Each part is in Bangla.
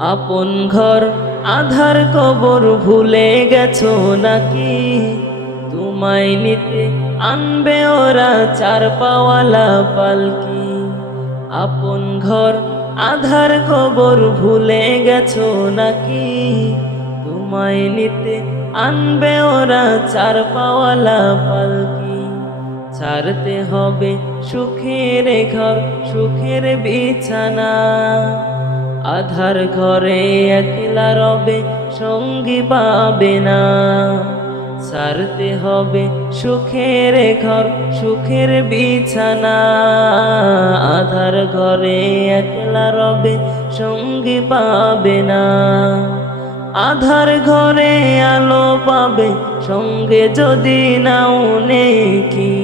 আপন ঘর, আধার কবর ভুলে গেছো নাকি? তোমায় নিতে আনবে ওরা চার পাওয়ালা পালকি। আপন ঘর, আধার কবর ভুলে গেছো নাকি? তোমায় নিতে আনবে ওরা চার পাওয়ালা পালকি। ছাড়তে হবে সুখের ঘর, সুখের বিছানা। আধার ঘরে একলা রবে, সঙ্গী পাবে না। ছাড়তে হবে সুখের ঘর, সুখের বিছানা। আধার ঘরে একলা রবে, সঙ্গী পাবে না। আধার ঘরে আলো পাবে, সঙ্গে যদি নাও নেকি।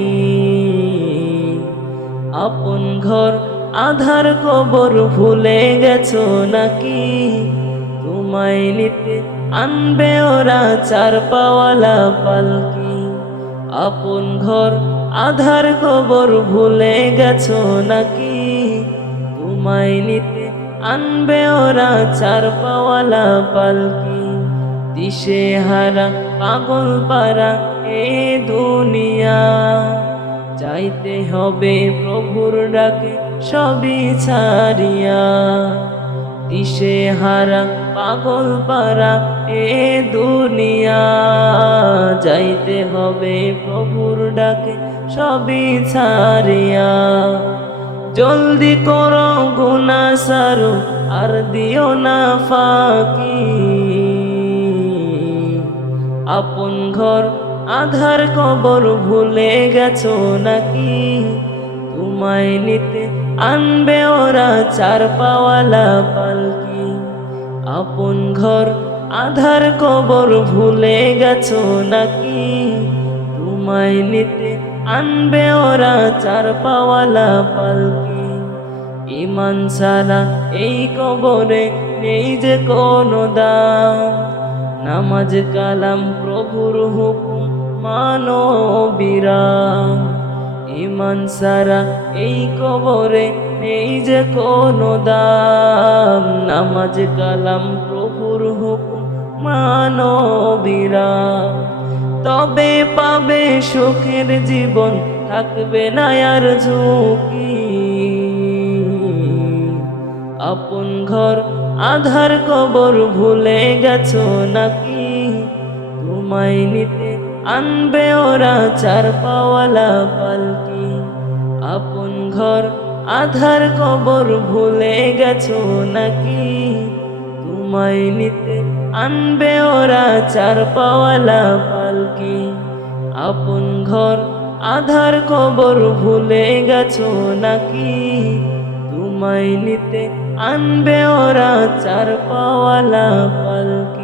আপন ঘর আধার কবর ভুলে গেছো নাকি? তোমায় নিতে আনবে ওরা চার পাওয়ালা পালকি। আপন ঘর আধার কবর ভুলে গেছো নাকি? তোমায় নিতে আনবে ওরা চার পাওয়ালা পালকি। দিশে হারা পাগল পারা এ দুনিয়া। যাইতে হবে প্রভুর ডাকে সবই ছাড়িয়া দিশে হারা পাগল পারা এ দুনিয়া। যাইতে হবে প্রভুর ডাকে, সবই ছাড়িয়া। জলদি করো গুনা সারো, আর দিও না ফাঁকি। আপন ঘর, আধার কবর ভুলে গেছো নাকি? তোমায় নিতে আনবে ওরা চার পাওয়ালা পালকি। আপন ঘর, আধার কবর ভুলে গেছো নাকি? তোমায় নিতে আনবে ওরা চার পাওয়ালা পালকি। ইমান সারা এই কবরে নেই যে কোনো দাম। নামাজ কালাম, প্রভুর হুকুম মানো বিরাম ইমান সারা এই কবরে নেই যে কোনো দাম। নামাজ, কালাম, প্রভুর হুকুম মানো বিরাম তবে পাবে সুখের জীবন, থাকবে না আর ঝুঁকি। আপন ঘর, আধার কবর ভুলে গেছো নাকি? তোমায় নিতে আনবে ওরা চার পাওয়ালা পালকি। আপন ঘর, আধার কবর ভুলে গেছো নাকি? তোমায় নিতে আনবে ওরা চার পাওয়ালা পালকি। আপন ঘর, আধার কবর ভুলে গেছো নাকি? তোমায় নিতে আনবে ওরা চার পাওয়ালা পালকি।